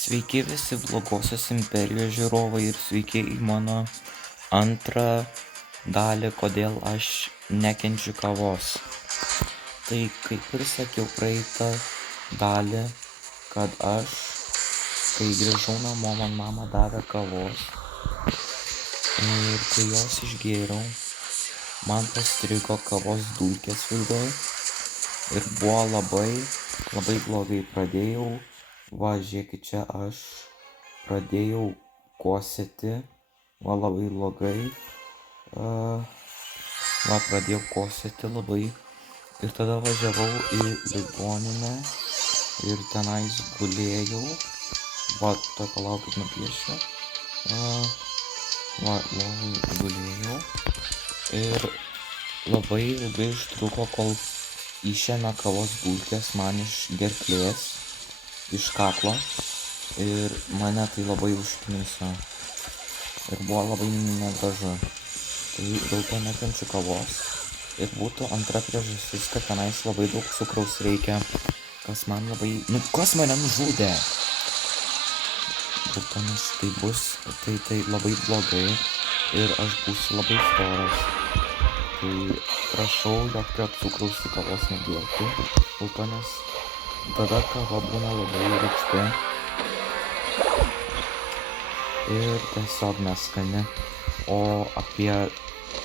Sveiki visi Blogosios imperijos žiūrovai ir sveiki į mano antrą dalį, kodėl aš nekenčiu kavos. Tai kaip ir sakiau praeitą dalį, kad aš, kai grįžau namo, man mama davė kavos ir kai jos išgėriau, man pastrigo kavos dulkės viduj ir buvo labai blogai. Žiūrėkit, čia aš pradėjau kosėti, labai blogai, pradėjau kosėti labai ir tada važiavau į ligoninę ir tenais gulėjau, tai palaukit nupiešiu, lovoj gulėjau ir labai ilgai užtruko, kol išėmė kavos dulkės man iš gerklės, iš kaklo ir mane tai labai užkniso ir buvo labai negražu. Tai dėl to nekenčiu kavos ir būtų antra priežastis, kad tenais labai daug cukraus reikia, kas man labai... kas mane nužudė? Dėl to nes tai bus, tai labai blogai ir aš būsiu labai storas. Tai prašau jokio cukraus į kavos nedėti, dėl to nes tada kava būna labai rūgšti ir tiesiog neskani. O apie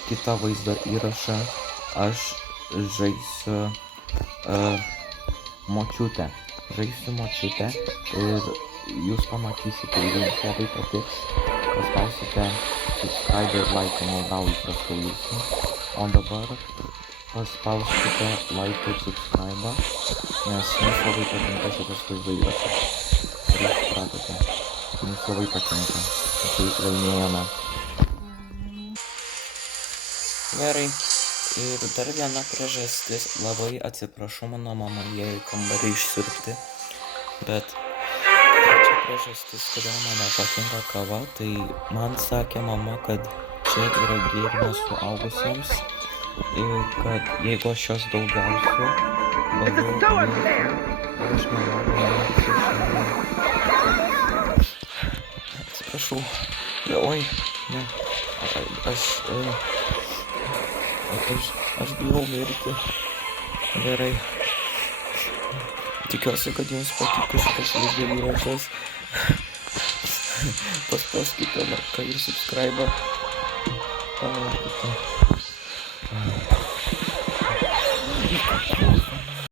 kitą vaizdo įrašą aš žaisiu močiutę ir jūs pamatysite, ir jums labai patiks, paspausite subscribe ir like, maldauju, prašau jūsų. O dabar paspauskite like ir subscribe, nes mums labai patinka šitas vaizdo įrašas. Ir jūs supratote, mums labai patinka, tai laimėjome. Gerai, ir dar viena priežastis, labai atsiprašau, mano mama ėjo į kambarį išsiurbti, bet trečia priežastis, kodėl man nepatinka kava, tai man sakė mama, kad čia yra gėrimas suaugusiems ir kad jeigu aš jos daugiausiu, aš nenoriu šiandien. Atsiprašau, ne, aš bijau mirti. Gerai. Tikiuosi, kad jums patiko šitas video įrašas. Paspauskite like ir subscribe. Palaukite.